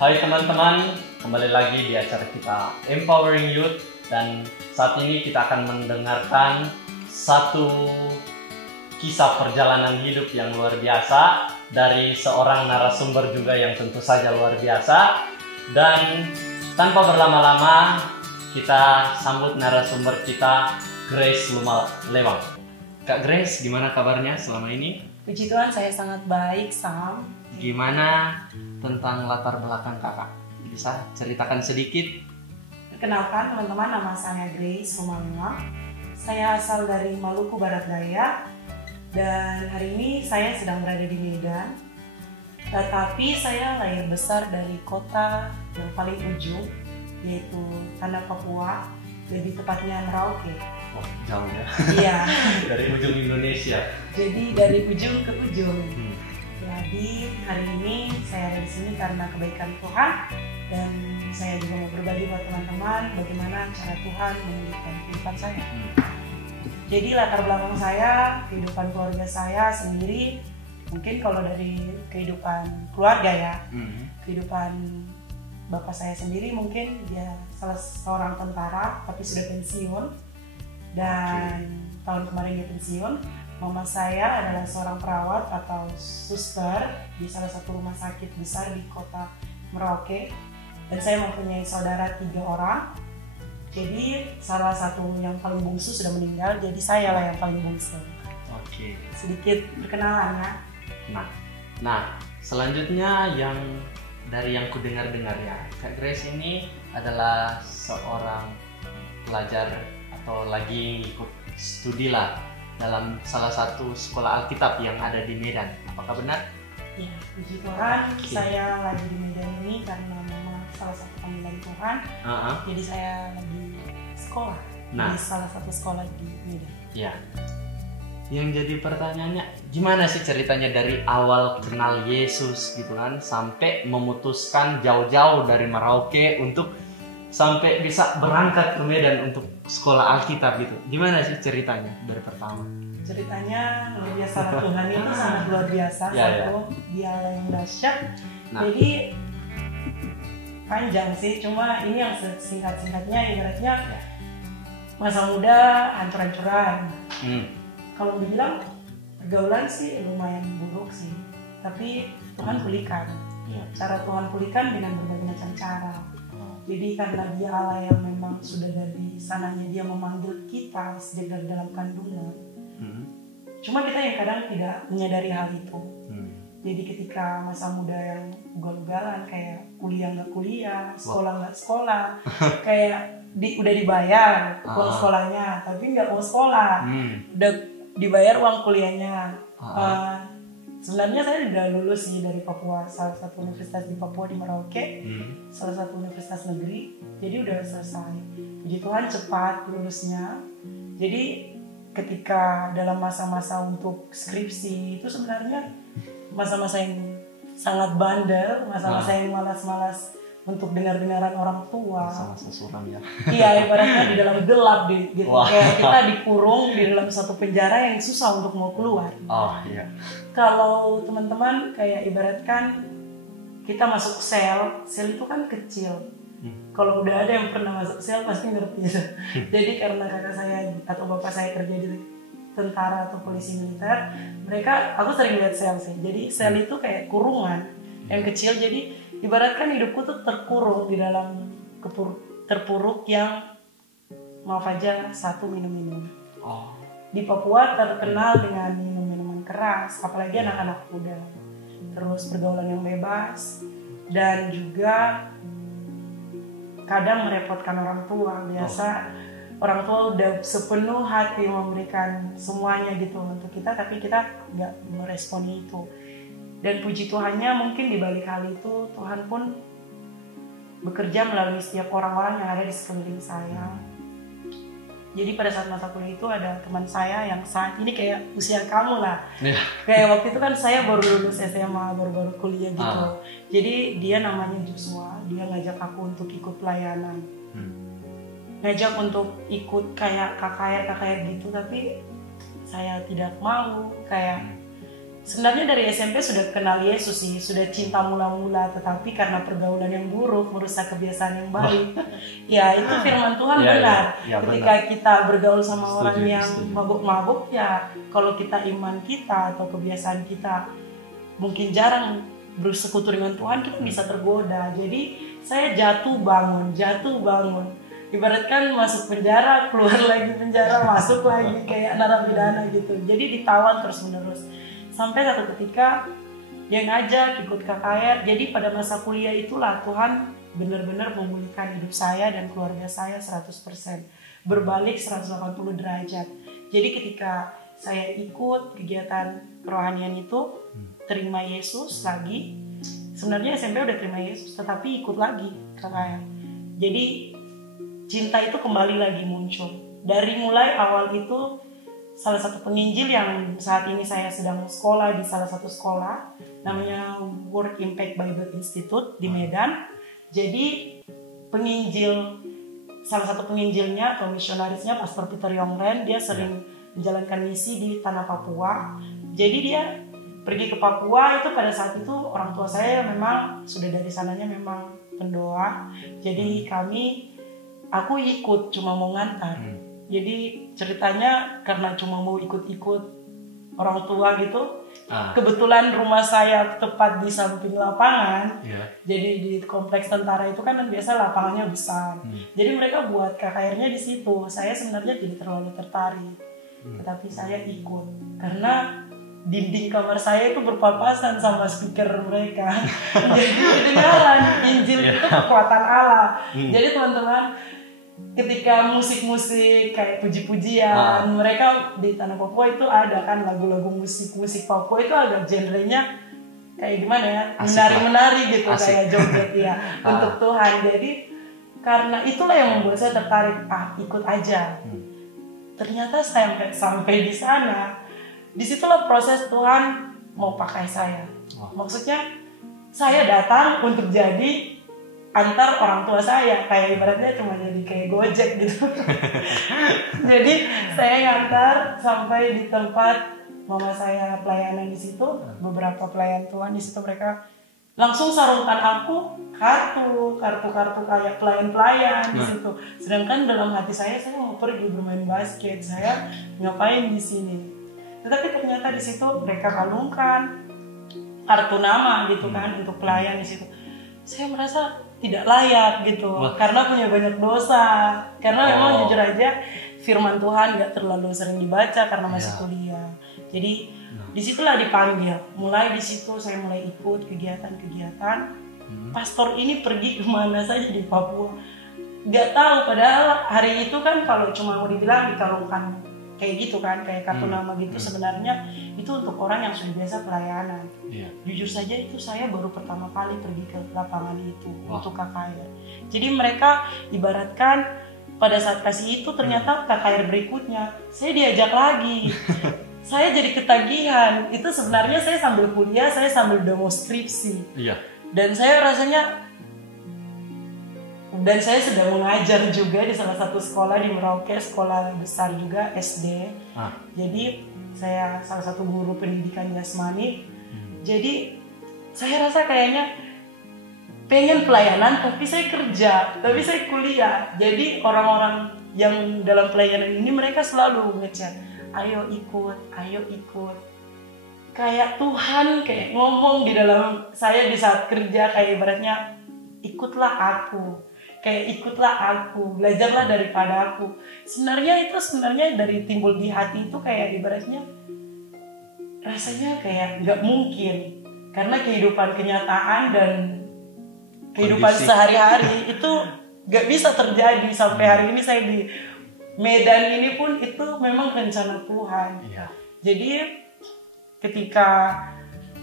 Hai teman-teman, kembali lagi di acara kita Empowering Youth. Dan saat ini kita akan mendengarkan satu kisah perjalanan hidup yang luar biasa dari seorang narasumber juga yang tentu saja luar biasa. Dan tanpa berlama-lama, kita sambut narasumber kita, Grace Lewang. Kak Grace, gimana kabarnya selama ini? Puji Tuhan, saya sangat baik, Sam. Gimana tentang latar belakang kakak? Bisa ceritakan sedikit? Perkenalkan teman-teman, nama saya Grace Lewang. Saya asal dari Maluku Barat Daya dan hari ini saya sedang berada di Medan. Tetapi saya lahir besar dari kota yang paling ujung, yaitu Tanah Papua, lebih tepatnya Merauke. Oh, jauh ya? Iya. Dari ujung Indonesia. Jadi dari ujung ke ujung. Jadi hari ini saya ada di sini karena kebaikan Tuhan dan saya juga mau berbagi buat teman-teman bagaimana cara Tuhan memulihkan kehidupan saya. Jadi latar belakang saya, kehidupan keluarga saya sendiri, mungkin kalau dari kehidupan keluarga ya, kehidupan bapak saya sendiri mungkin dia salah seorang tentara tapi sudah pensiun dan tahun kemarin dia pensiun. Mama saya adalah seorang perawat atau suster di salah satu rumah sakit besar di kota Merauke. Dan saya mempunyai saudara 3 orang. Jadi salah satu yang paling bungsu sudah meninggal, jadi saya lah yang paling bungsu. Oke. Sedikit perkenalan ya. Nah, selanjutnya yang dari yang ku dengar-dengar ya, Kak Grace ini adalah seorang pelajar atau lagi ikut studi lah dalam salah satu sekolah Alkitab yang ada di Medan. Apakah benar? Ya, puji Tuhan, saya lagi di Medan ini karena memang salah satu panggilan Tuhan. Jadi saya lagi sekolah di salah satu sekolah di Medan. Ya. Yang jadi pertanyaannya, gimana sih ceritanya dari awal kenal Yesus gitu kan, sampai memutuskan jauh-jauh dari Merauke untuk sampai bisa berangkat ke Medan untuk sekolah Alkitab gitu. Gimana sih ceritanya dari pertama? Ceritanya luar biasa, Tuhan itu sangat luar biasa. Dia yang dahsyat. Jadi panjang sih, cuma ini yang singkat-singkatnya ibaratnya masa muda hancur-hancuran. Kalau dibilang pergaulan sih lumayan buruk sih, tapi Tuhan pulihkan. Cara Tuhan pulihkan dengan berbagai macam cara. Jadi karena dia Allah yang memang sudah dari sananya dia memanggil kita sejak dari dalam kandungan. Cuma kita yang kadang tidak menyadari hal itu. Jadi ketika masa muda yang ugal-ugalan, kayak kuliah nggak kuliah, sekolah nggak sekolah, kayak udah dibayar uang sekolahnya, tapi nggak mau sekolah. Udah dibayar uang kuliahnya. Sebenarnya saya udah lulus sih dari Papua, salah satu universitas di Papua di Merauke, salah satu universitas negeri. Jadi udah selesai. Puji Tuhan cepat lulusnya. Jadi ketika dalam masa-masa untuk skripsi itu sebenarnya masa-masa yang sangat bandel, masa-masa yang malas-malas untuk dengar-dengaran orang tua. Masa-masa suram ya. Iya, ibaratnya di dalam gelap gitu. Kayak kita dikurung di dalam satu penjara yang susah untuk mau keluar. Kalau teman-teman kayak ibaratkan kita masuk sel itu kan kecil. Kalau udah ada yang pernah masuk sel pasti ngerti. Jadi karena kakak saya atau bapak saya kerja di tentara atau polisi militer, aku sering lihat sel sih. Jadi sel itu kayak kurungan yang kecil. Jadi ibaratkan hidupku tuh terkurung di dalam terpuruk yang maaf aja satu minum-minum. Di Papua terkenal dengan minum-minuman keras, apalagi anak-anak muda. Terus pergaulan yang bebas dan juga kadang merepotkan orang tua. Biasa orang tua udah sepenuh hati memberikan semuanya gitu untuk kita, tapi kita nggak meresponi itu. Dan puji Tuhannya mungkin di balik hal itu Tuhan pun bekerja melalui setiap orang-orang yang ada di sekeliling saya. Jadi pada saat masa kuliah itu ada teman saya yang saat ini kayak usia kamu lah. Kayak waktu itu kan saya baru lulus SMA, baru-baru kuliah gitu. Jadi dia namanya Joshua, dia ngajak aku untuk ikut pelayanan. Ngajak untuk ikut kayak KKR gitu, tapi saya tidak mau. Kayak sebenarnya dari SMP sudah kenal Yesus sih, sudah cinta mula-mula, tetapi karena pergaulan yang buruk merusak kebiasaan yang baik. Ya itu firman Tuhan benar. Ketika kita bergaul sama orang yang mabuk-mabuk, ya kalau kita iman kita atau kebiasaan kita mungkin jarang bersekutu dengan Tuhan, kita bisa tergoda. Jadi saya jatuh bangun. Ibaratkan masuk penjara, keluar lagi penjara, masuk lagi kayak narapidana gitu. Jadi ditawan terus-menerus. Sampai satu ketika dia ngajak ikut KKR. Jadi pada masa kuliah itulah Tuhan benar-benar memulihkan hidup saya dan keluarga saya 100%. Berbalik 180 derajat. Jadi ketika saya ikut kegiatan kerohanian itu, terima Yesus lagi. Sebenarnya SMP udah terima Yesus, tetapi ikut lagi KKR. Jadi cinta itu kembali lagi muncul. Dari mulai awal itu salah satu penginjil yang saat ini saya sedang sekolah di salah satu sekolah namanya World Impact Bible Institute di Medan. Jadi salah satu penginjilnya atau misionarisnya Pastor Peter Yongren, dia sering menjalankan misi di tanah Papua. Jadi dia pergi ke Papua itu pada saat itu orang tua saya memang sudah dari sananya memang pendoa. Jadi aku ikut cuma mau ngantar. Jadi ceritanya karena cuma mau ikut-ikut orang tua gitu. Kebetulan rumah saya tepat di samping lapangan. Jadi di kompleks tentara itu kan biasa lapangannya besar. Jadi mereka buat KKR-nya di situ. Saya sebenarnya tidak terlalu tertarik. Tetapi saya ikut karena dinding kamar saya itu berpapasan sama speaker mereka. Jadi kedengaran Injil itu kekuatan Allah. Jadi teman-teman, ketika musik-musik kayak puji-pujian, mereka di tanah Papua itu ada kan lagu-lagu musik Papua itu agak genrenya kayak gimana ya, menari-menari gitu, kayak joget ya untuk Tuhan. Jadi karena itulah yang membuat saya tertarik, ikut aja. Ternyata sampai di sana, disitulah proses Tuhan mau pakai saya. Maksudnya saya datang untuk jadi antar orang tua saya, kayak ibaratnya cuma jadi kayak Gojek gitu. Jadi saya ngantar sampai di tempat mama saya pelayanan di situ, beberapa pelayan Tuhan di situ mereka langsung sarungkan aku kartu kayak pelayan di situ. Sedangkan dalam hati saya mau pergi bermain basket, saya ngapain di sini? Tetapi ternyata di situ mereka kalungkan kartu nama gitu kan untuk pelayan di situ. Saya merasa tidak layak gitu, karena punya banyak dosa. Karena memang jujur aja firman Tuhan gak terlalu sering dibaca karena masih kuliah. Jadi disitulah dipanggil. Mulai di situ saya mulai ikut kegiatan-kegiatan. Pastor ini pergi kemana saja di Papua. Gak tahu, padahal hari itu kan kalau cuma mau dibilang dikalungkan kayak gitu kan, kayak kartu nama gitu, sebenarnya itu untuk orang yang sudah biasa pelayanan. Jujur saja itu saya baru pertama kali pergi ke lapangan itu untuk KKR. Jadi mereka ibaratkan pada saat kasih itu ternyata KKR berikutnya saya diajak lagi. Saya jadi ketagihan. Itu sebenarnya saya sambil kuliah, saya sambil udah mau skripsi. Dan saya rasanya, dan saya sedang mengajar juga di salah satu sekolah di Merauke, sekolah besar juga SD. Jadi saya salah satu guru pendidikan jasmani. Jadi saya rasa kayaknya pengen pelayanan tapi saya kerja, tapi saya kuliah. Jadi orang-orang yang dalam pelayanan ini mereka selalu ngechat, ayo ikut. Kayak Tuhan kayak ngomong di dalam saya di saat kerja, kayak ibaratnya ikutlah aku. Kayak ikutlah aku, belajarlah daripada aku. Sebenarnya dari timbul di hati itu kayak ibaratnya rasanya kayak nggak mungkin, karena kehidupan kenyataan dan kehidupan sehari-hari itu nggak bisa terjadi. Sampai hari ini saya di Medan ini pun itu memang rencana Tuhan. Jadi ketika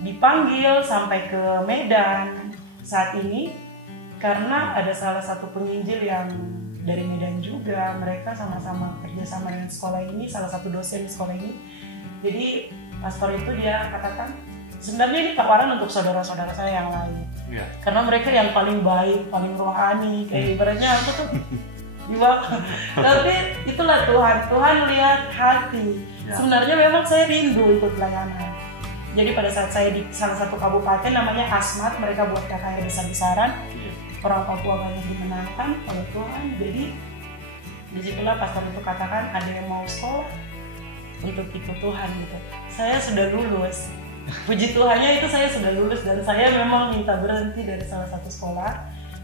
dipanggil sampai ke Medan saat ini, karena ada salah satu penginjil yang dari Medan juga, mereka sama-sama kerjasama dengan sekolah ini, salah satu dosen di sekolah ini. Jadi pastor itu dia katakan, sebenarnya ini tawaran untuk saudara-saudara saya yang lain. Karena mereka yang paling baik, paling rohani, kayak ibaratnya aku tuh tapi itulah Tuhan lihat hati. Sebenarnya memang saya rindu ikut pelayanan. Jadi pada saat saya di salah satu kabupaten namanya Asmat, mereka buat KKR besar-besaran. Orang Papua banyak dimenangkan oleh Tuhan. Jadi disitulah pastor itu katakan ada yang mau sekolah untuk ikut Tuhan gitu. Saya sudah lulus. Puji Tuhannya itu saya sudah lulus dan saya memang minta berhenti dari salah satu sekolah.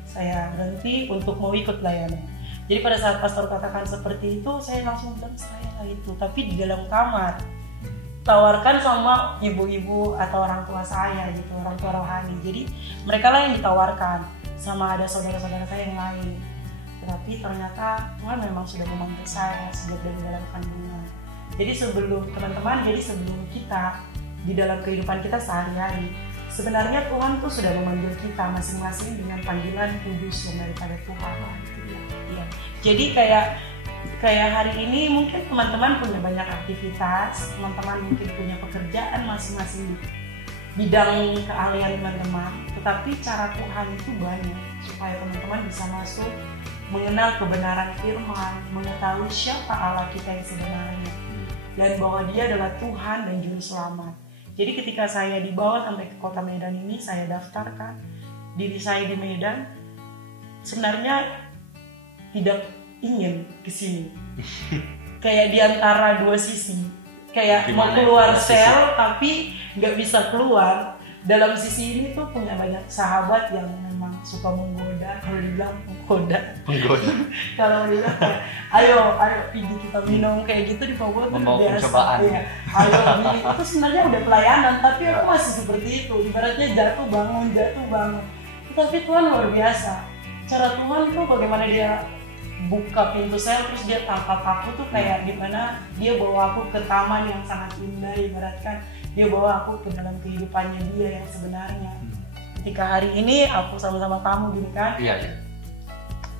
Saya berhenti untuk mau ikut layanan. Jadi pada saat pastor katakan seperti itu, saya langsung bilang saya itu. Tapi di dalam kamar tawarkan sama ibu-ibu atau orang tua saya gitu, orang tua rohani. Jadi mereka lah yang ditawarkan, sama ada saudara-saudara saya yang lain. Tetapi ternyata Tuhan memang sudah memanggil saya sejak dari dalam kandungan. Jadi sebelum teman-teman, sebelum kita di dalam kehidupan kita sehari-hari, sebenarnya Tuhan tuh sudah memanggil kita masing-masing dengan panggilan kudus yang daripada Tuhan. Ya. Jadi kayak hari ini mungkin teman-teman punya banyak aktivitas, teman-teman mungkin punya pekerjaan masing-masing di bidang keahlian teman-teman, tetapi cara Tuhan itu banyak supaya teman-teman bisa masuk mengenal kebenaran firman, mengetahui siapa Allah kita yang sebenarnya dan bahwa Dia adalah Tuhan dan Juru Selamat. Jadi ketika saya dibawa sampai ke kota Medan ini, saya daftarkan diri saya di Medan, sebenarnya tidak ingin kesini. Kayak di antara dua sisi, kayak mau keluar sel tapi nggak bisa keluar. Dalam sisi ini tuh punya banyak sahabat yang memang suka menggoda. Kalau dibilang menggoda. Kalau dibilang ayo pergi kita minum kayak gitu di Papua tuh biasa. Ya. Ayo itu sebenarnya udah pelayanan, tapi aku masih seperti itu. Ibaratnya jatuh bangun. Tapi Tuhan luar biasa. Cara Tuhan tuh bagaimana Dia buka pintu sel terus Dia tangkap aku tuh kayak gimana Dia bawa aku ke taman yang sangat indah, ibaratkan Dia bawa aku ke dalam kehidupannya Dia yang sebenarnya. Ketika hari ini aku sama-sama kamu gini kan,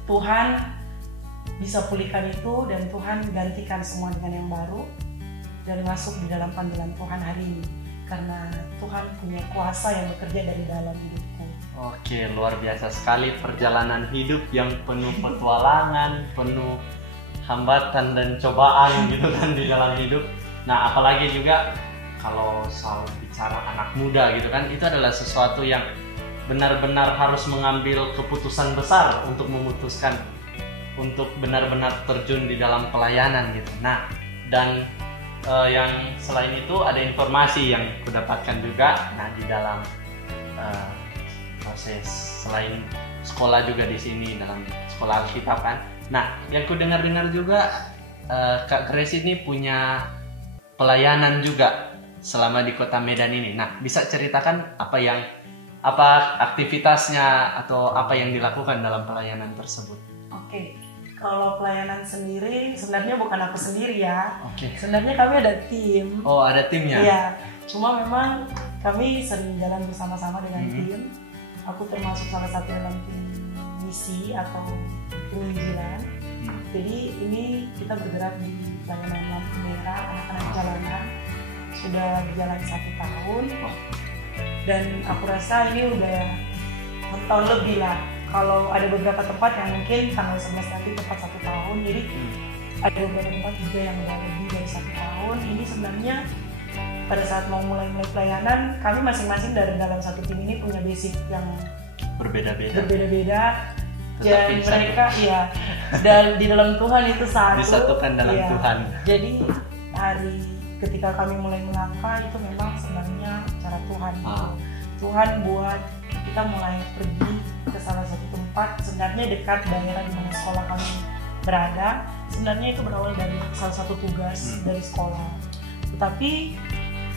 Tuhan bisa pulihkan itu dan Tuhan gantikan semua dengan yang baru dan masuk di dalam panggilan Tuhan hari ini karena Tuhan punya kuasa yang bekerja dari dalam hidupku. Oke, luar biasa sekali perjalanan hidup yang penuh petualangan, penuh hambatan dan cobaan gitu kan di dalam hidup. Nah, apalagi juga kalau soal bicara anak muda gitu kan, itu adalah sesuatu yang benar-benar harus mengambil keputusan besar untuk memutuskan untuk benar-benar terjun di dalam pelayanan gitu. Nah, dan yang selain itu ada informasi yang kudapatkan juga, nah di dalam proses selain sekolah juga di sini dalam sekolah Alkitab kan. Nah, yang ku dengar juga Kak Grace ini punya pelayanan juga selama di Kota Medan ini. Nah, bisa ceritakan apa aktivitasnya atau apa yang dilakukan dalam pelayanan tersebut? Oke. Kalau pelayanan sendiri sebenarnya bukan aku sendiri ya. Sebenarnya kami ada tim. Oh, ada timnya? Iya. Cuma memang kami sering jalan bersama-sama dengan tim. Aku termasuk salah satu dalam tim misi atau penginjilan. Jadi ini kita bergerak di pelayanan lampu merah anak-anak jalanan. Sudah berjalan 1 tahun. Dan aku rasa ini udah 1 tahun lebih lah. Kalau ada beberapa tempat yang mungkin tanggal 11 nanti tepat 1 tahun. Jadi ada beberapa tempat juga yang udah lebih dari 1 tahun. Ini sebenarnya pada saat mau mulai pelayanan, kami masing-masing dari dalam satu tim ini punya basic yang berbeda-beda. Dan mereka dan di dalam Tuhan itu satu. Disatukan dalam Tuhan. Jadi ketika kami mulai melangkah itu memang sebenarnya cara Tuhan. Tuhan buat kita mulai pergi ke salah satu tempat sebenarnya dekat daerah di mana sekolah kami berada. Sebenarnya itu berawal dari salah satu tugas dari sekolah. Tetapi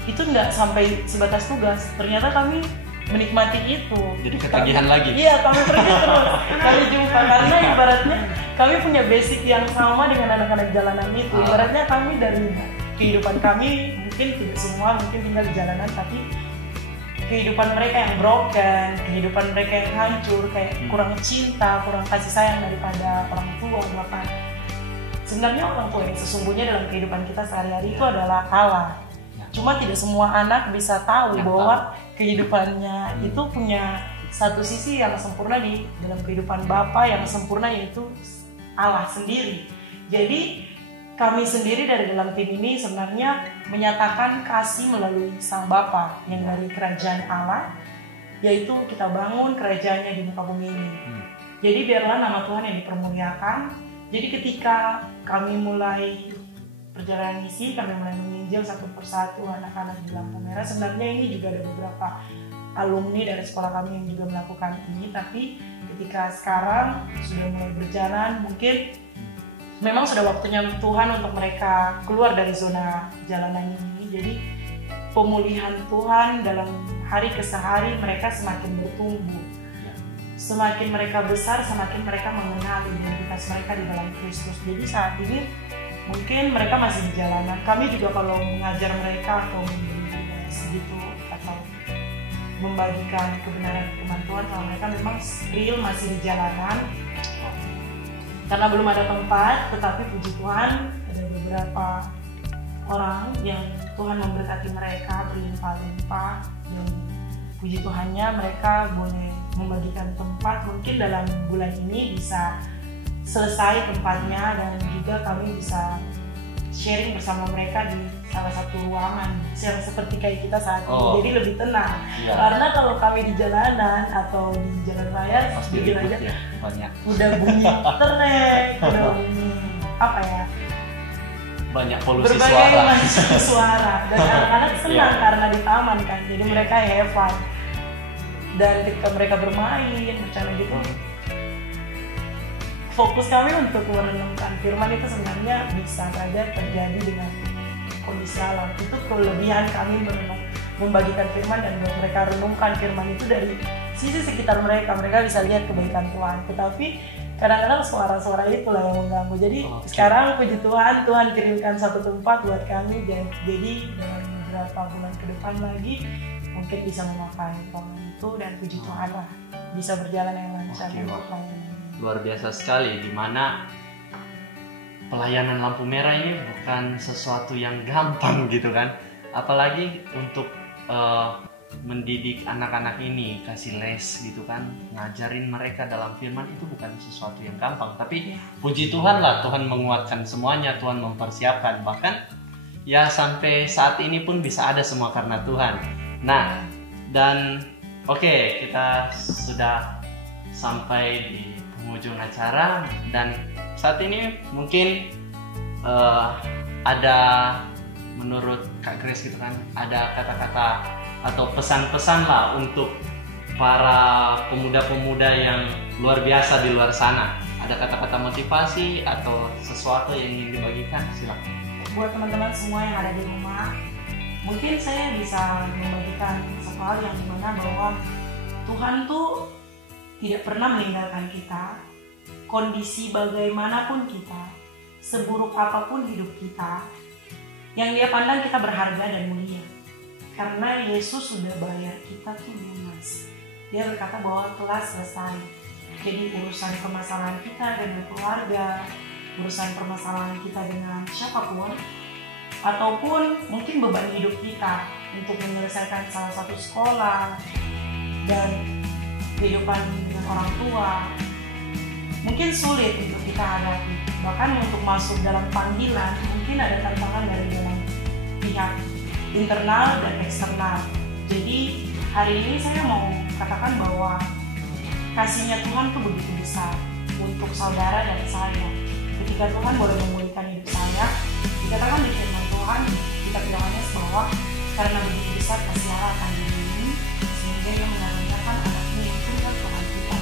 itu nggak sampai sebatas tugas. Ternyata kami menikmati itu. Jadi ketagihan lagi. Iya, kami pergi terus. Kami jumpa karena ibaratnya kami punya basic yang sama dengan anak-anak jalanan itu. Ibaratnya kami dari kehidupan kami mungkin tidak semua mungkin tinggal di jalanan, tapi kehidupan mereka yang broken, kehidupan mereka yang hancur, kayak kurang cinta, kurang kasih sayang daripada orang tua bahkan. Sebenarnya orang tua yang sesungguhnya dalam kehidupan kita sehari-hari itu adalah Allah. Cuma tidak semua anak bisa tahu bahwa kehidupannya itu punya satu sisi yang sempurna di dalam kehidupan Bapa yang sempurna, yaitu Allah sendiri. Jadi kami sendiri dari dalam tim ini sebenarnya menyatakan kasih melalui Sang Bapa yang dari kerajaan Allah, yaitu kita bangun kerajaannya di muka bumi ini. Jadi biarlah nama Tuhan yang dipermuliakan. Jadi ketika kami mulai perjalanan misi, kami mulai menginjil satu persatu anak-anak di lampu merah. Sebenarnya ini juga ada beberapa alumni dari sekolah kami yang juga melakukan ini, tapi ketika sekarang sudah mulai berjalan, mungkin memang sudah waktunya Tuhan untuk mereka keluar dari zona jalanan ini. Jadi pemulihan Tuhan dalam hari ke hari mereka semakin bertumbuh. Semakin mereka besar, semakin mereka mengenali identitas mereka di dalam Kristus. Jadi saat ini mungkin mereka masih di jalanan. Kami juga kalau mengajar mereka atau memberi segitu atau membagikan kebenaran firman Tuhan sama mereka, memang real masih di jalanan. Karena belum ada tempat, tetapi puji Tuhan ada beberapa orang yang Tuhan memberkati mereka berlimpah-limpah, dan puji Tuhannya mereka boleh membagikan tempat. Mungkin dalam bulan ini bisa selesai tempatnya, dan juga kami bisa sharing bersama mereka di salah satu ruangan yang seperti kayak kita saat ini. Jadi lebih tenang. Karena kalau kami di jalanan atau di jalan raya, jujur aja banyak. Udah bunyi internet, udah bunyi apa ya? Banyak polusi berbagai macam suara. Dan anak-anak senang karena di taman kan. Jadi mereka have fun. Dan ketika mereka bermain, bercanda gitu, fokus kami untuk merenungkan firman itu sebenarnya bisa saja terjadi dengan kondisi alam. Itu kelebihan kami membagikan firman, dan buat mereka renungkan firman itu dari sisi sekitar mereka. Mereka bisa lihat kebaikan Tuhan. Tetapi kadang-kadang suara-suara itulah yang mengganggu. Jadi sekarang puji Tuhan, Tuhan kirimkan satu tempat buat kami. Jadi dalam beberapa bulan ke depan lagi mungkin bisa memakai ruangan itu, dan puji Tuhan lah bisa berjalan yang lancar. Luar biasa sekali, dimana pelayanan lampu merah ini bukan sesuatu yang gampang gitu kan, apalagi untuk mendidik anak-anak ini, kasih les gitu kan, ngajarin mereka dalam firman itu bukan sesuatu yang gampang. Tapi puji Tuhan lah, Tuhan menguatkan semuanya, Tuhan mempersiapkan, bahkan ya sampai saat ini pun bisa ada semua karena Tuhan. Nah, dan oke, kita sudah sampai di penghujung acara, dan saat ini mungkin ada, menurut Kak Grace gitu kan, ada kata-kata atau pesan-pesan lah untuk para pemuda-pemuda yang luar biasa di luar sana. Ada kata-kata motivasi atau sesuatu yang ingin dibagikan? Silakan. Buat teman-teman semua yang ada di rumah, mungkin saya bisa membagikan satu hal yang dimana bahwa Tuhan tuh tidak pernah meninggalkan kita. Kondisi bagaimanapun kita, seburuk apapun hidup kita, yang Dia pandang kita berharga dan mulia. Karena Yesus sudah bayar kita tuh lunas. Dia berkata bahwa telah selesai. Jadi urusan permasalahan kita dengan keluarga, urusan permasalahan kita dengan siapapun, ataupun mungkin beban hidup kita untuk menyelesaikan salah satu sekolah dan kehidupan dengan orang tua, mungkin sulit untuk kita hadapi. Bahkan untuk masuk dalam panggilan, mungkin ada tantangan dari dalam pihak internal dan eksternal. Jadi hari ini saya mau katakan bahwa kasihnya Tuhan itu begitu besar untuk saudara dan saya. Ketika Tuhan boleh memulihkan hidup saya, dikatakan di firman Tuhan, kita Yohanes, bahwa karena begitu besar kasih Allah akan dunia ini, sehingga Ia mengaruniakan anaknya yang tunggal Tuhan kita,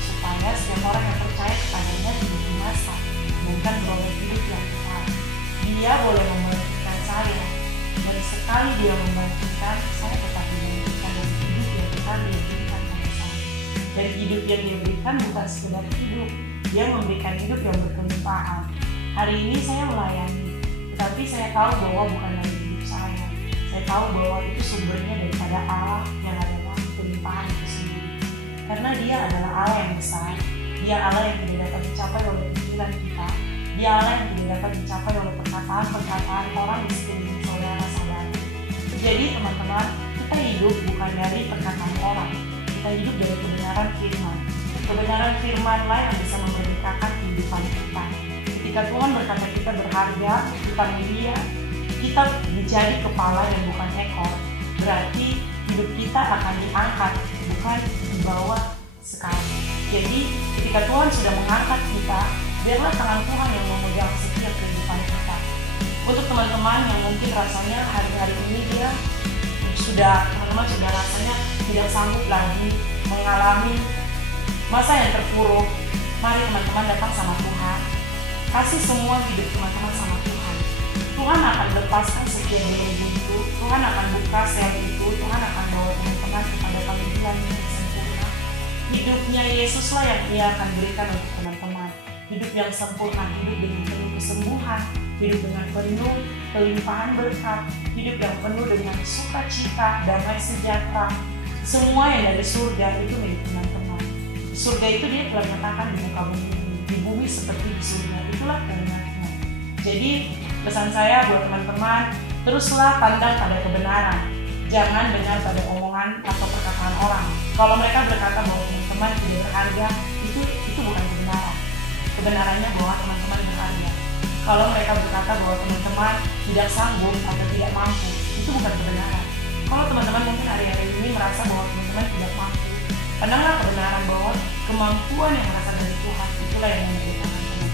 supaya setiap orang yang percaya kepadanya tidak binasa, bukan beroleh hidup yang kekal. Dia boleh membangkitkan saya, dan sekali Dia membangkitkan, saya tetap dibangkitkan dari hidup yang Tuhan Dia berikan pada saya. Dan hidup yang Dia berikan bukan sekedar hidup, Dia memberikan hidup yang berkelimpahan. Hari ini saya melayani, tetapi saya tahu bahwa bukan dari hidup saya. Saya tahu bahwa itu sumbernya daripada Allah yang adalah kelimpahan itu sendiri. Karena Dia adalah Allah yang besar, Dia Allah yang tidak dapat dicapai oleh pikiran kita, Dia Allah yang tidak dapat dicapai oleh perkataan-perkataan orang di sekeliling saudara-saudara. Jadi teman-teman, kita hidup bukan dari perkataan orang, kita hidup dari kebenaran firman. Kebenaran firman lah yang bisa memerdekakan kehidupan kita. Ketika ketika Tuhan berkata kita berharga, kita mulia, kita menjadi kepala dan bukan ekor, berarti hidup kita akan diangkat, bukan di bawah sekali. Jadi ketika Tuhan sudah mengangkat kita, biarlah tangan Tuhan yang memegang setiap kehidupan kita. Untuk teman-teman yang mungkin rasanya hari-hari ini teman-teman sudah rasanya tidak sanggup lagi mengalami masa yang terpuruk, mari teman-teman datang sama Tuhan. Kasih semua hidup teman-teman sama Tuhan. Tuhan akan lepaskan setiap belenggu itu, Tuhan akan buka sel itu, Tuhan akan bawa teman-teman kepada panggilan yang sempurna. Hidupnya Yesuslah yang Ia akan berikan untuk teman-teman. Hidup yang sempurna, hidup dengan penuh kesembuhan, hidup dengan penuh kelimpahan berkat, hidup yang penuh dengan sukacita, damai sejahtera. Semua yang dari surga itu milik teman-teman. Surga itu Dia telah nyatakan di muka bumi, di bumi seperti di surga. Itulah kehendaknya. Jadi pesan saya buat teman-teman, teruslah pandang pada kebenaran. Jangan dengar pada omongan atau perkataan orang. Kalau mereka berkata bahwa teman-teman tidak berharga, itu bukan kebenaran. Kebenarannya bahwa teman-teman berharga. Kalau mereka berkata bahwa teman-teman tidak sanggup atau tidak mampu, itu bukan kebenaran. Kalau teman-teman mungkin hari-hari ini merasa bahwa teman-teman tidak mampu, pandanglah kebenaran bahwa kemampuan yang berasal dari Tuhan itulah yang memberitakan teman-teman.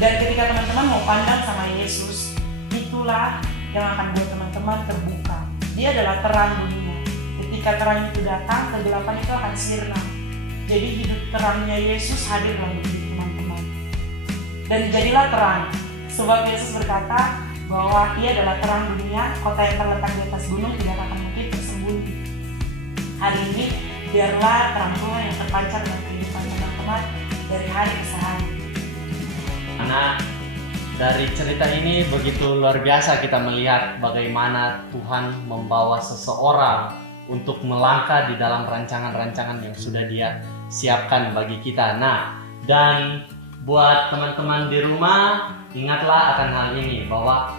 Dan ketika teman-teman mau pandang sama Yesus, itulah yang akan buat teman-teman terbuka. Dia adalah terang dunia. Ketika terang itu datang, kegelapan itu akan sirna. Jadi hidup terangnya Yesus hadir dalam hidup teman-teman. Dan jadilah terang. Sebab Yesus berkata bahwa Ia adalah terang dunia, kota yang terletak di atas gunung tidak akan mungkin tersembunyi. Hari ini biarlah terang Tuhan yang terpancar dalam kehidupan teman-teman dari hari ke hari. Karena dari cerita ini begitu luar biasa kita melihat bagaimana Tuhan membawa seseorang untuk melangkah di dalam rancangan-rancangan yang sudah Dia siapkan bagi kita. Nah, dan buat teman-teman di rumah, ingatlah akan hal ini, bahwa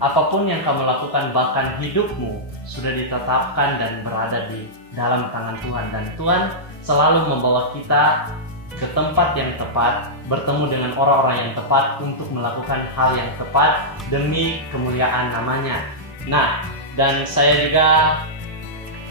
apapun yang kamu lakukan, bahkan hidupmu sudah ditetapkan dan berada di dalam tangan Tuhan. Dan Tuhan selalu membawa kita ke tempat yang tepat, bertemu dengan orang-orang yang tepat untuk melakukan hal yang tepat demi kemuliaan namanya. Nah, dan saya juga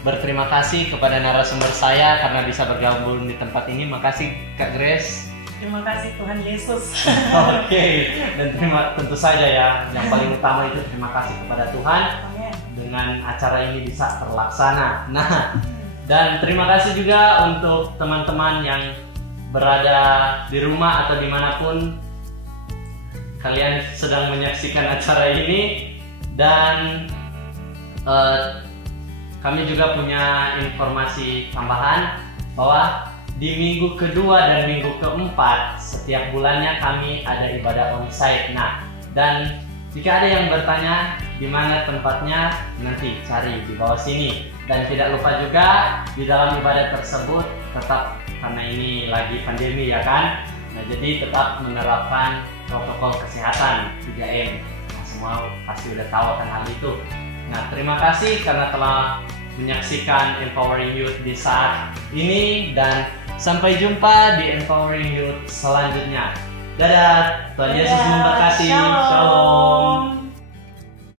berterima kasih kepada narasumber saya karena bisa bergabung di tempat ini. Makasih Kak Grace. Terima kasih Tuhan Yesus. Oke. Dan tentu saja ya, yang paling utama itu terima kasih kepada Tuhan. Amen. Dengan acara ini bisa terlaksana. Nah, dan terima kasih juga untuk teman-teman yang berada di rumah atau dimanapun kalian sedang menyaksikan acara ini. Dan kami juga punya informasi tambahan bahwa di minggu kedua dan minggu keempat setiap bulannya kami ada ibadah onsite. Nah, dan jika ada yang bertanya di mana tempatnya, nanti cari di bawah sini. Dan tidak lupa juga di dalam ibadah tersebut tetap, karena ini lagi pandemi ya kan, nah jadi tetap menerapkan protokol kesehatan 3M. Nah, semua pasti udah tahu akan hal itu. Nah, terima kasih karena telah menyaksikan Empowering Youth di saat ini, dan sampai jumpa di Empowering Youth selanjutnya. Dadah, Tuhan Yesus memberkati. Shalom.